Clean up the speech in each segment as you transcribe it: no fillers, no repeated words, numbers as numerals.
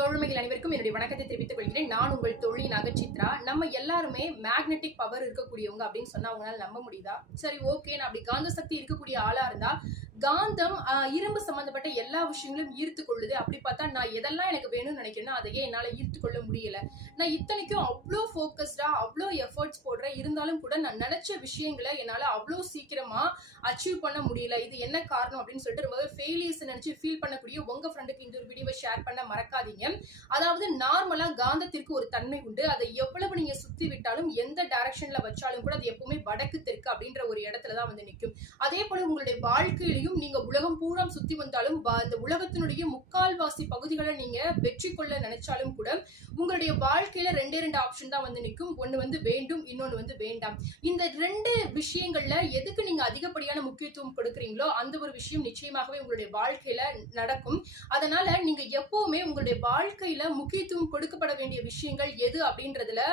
தோழமைகள் அனைவருக்கும் என்னுடைய வணக்கத்தை தெரிவித்துக் கொள்கிறேன். நான் உங்கள் தோழி நகச்சித்ரா. நம்ம எல்லாருமே மேக்னெட்டிக் பவர் இருக்கக்கூடியவங்க அப்படின்னு சொன்னா அவங்களால நம்ப முடியுதா? சரி, ஓகே, நான் அப்படி காந்த சக்தி இருக்கக்கூடிய ஆளா இருந்தா காந்தம் இரும்பு சம்பந்தப்பட்ட எல்லா விஷயங்களும் ஈர்த்து கொள்ளுது. அப்படி பார்த்தா நான் எதெல்லாம் எனக்கு வேணும்னு நினைக்கிறேன்னா அதையே என்னால ஈர்த்து கொள்ள முடியல. நான் இத்தனைக்கும் அவ்வளோ ஃபோக்கஸ்டா அவ்வளோ எஃபர்ட்ஸ் போடுறேன். இருந்தாலும் கூட நான் நினைச்ச விஷயங்களை என்னால அவ்வளோ சீக்கிரமா அச்சீவ் பண்ண முடியல. இது என்ன காரணம் அப்படின்னு சொல்லிட்டு ரொம்பவே ஃபெயிலியர்ஸ் நினைச்சு ஃபீல் பண்ணக்கூடிய உங்க ஃப்ரெண்டுக்கு இந்த ஒரு வீடியோவை ஷேர் பண்ண மறக்காதீங்க. அதாவது நார்மலா காந்தத்திற்கு ஒரு தன்மை உண்டு. அதை எவ்வளவு நீங்க சுத்தி விட்டாலும் எந்த டைரக்ஷன்ல வச்சாலும் கூட அது எப்பவுமே வடக்கு தெற்கு அப்படின்ற ஒரு இடத்துல தான் வந்து நிற்கும். அதே போல உங்களுடைய வாழ்க்கையிலையும் நீங்க உலகம் பூரா சுத்தி வந்தாலும் அந்த உலகத்தினுடைய முக்கால்வாசி பகுதிகளை நீங்க வெற்றி கொள்ள நினைச்சாலும் கூட உங்களுடைய வாழ்க்கையில ரெண்டு ஆப்ஷன் தான் வந்து நிற்கும். ஒண்ணு வந்து வேண்டும், இன்னொன்னு வந்து வேண்டாம். இந்த ரெண்டு விஷயங்கள்ல எதுக்கு நீங்க அதிகப்படியான முக்கியத்துவம் கொடுக்குறீங்களோ அந்த ஒரு விஷயம் நிச்சயமாகவே உங்களுடைய வாழ்க்கையில நடக்கும். அதனால நீங்க எப்பவுமே உங்களுடைய வாழ்க்கையில முக்கியத்துவம் கொடுக்கப்பட வேண்டிய விஷயங்கள் எது அப்படின்றதுல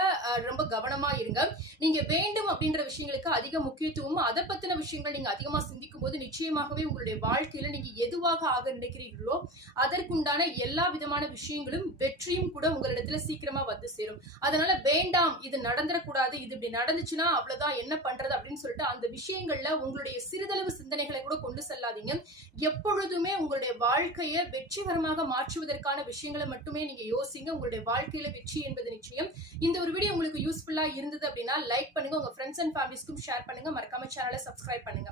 ரொம்ப கவனமா இருங்க. நீங்க வேண்டும் அப்படின்ற விஷயங்களுக்கு அதிக முக்கியத்துவம், அதை பத்தின விஷயங்கள் நீங்க அதிகமா சிந்திக்கும் போது நிச்சயமாகவே உங்களுடைய வாழ்க்கையில நீங்க எதுவாக ஆக நினைக்கிறீர்களோ அதற்குண்டான எல்லா விதமான விஷயங்களும் வெற்றியும் கூட உங்களிடத்துல சீக்கிரமா வந்து சேரும். அதனால வேண்டாம், இது நடந்துடக்கூடாது, இது இப்படி நடந்துச்சுன்னா அவ்வளவுதான், என்ன பண்றது அப்படின்னு சொல்லிட்டு அந்த விஷயங்கள்ல உங்களுடைய சிறிதளவு சிந்தனைகளை கூட கொண்டு செல்லாதீங்க. எப்பொழுதுமே உங்களுடைய வாழ்க்கையை வெற்றிகரமாக மாற்றுவதற்கான விஷயங்களை மட்டுமே நீங்க யோசிங்க. உங்களுடைய வாழ்க்கையில வெற்றி என்பது நிச்சயம். இந்த ஒரு வீடியோ உங்களுக்கு யூஸ்ஃபுல்லா இருந்தது அப்படின்னா லைக் பண்ணுங்க, உங்க ஃப்ரெண்ட்ஸ் அண்ட் ஃபேமிலிஸ்க்கும் ஷேர் பண்ணுங்க, மறக்காம சேனலை சப்ஸ்கிரைப் பண்ணுங்க.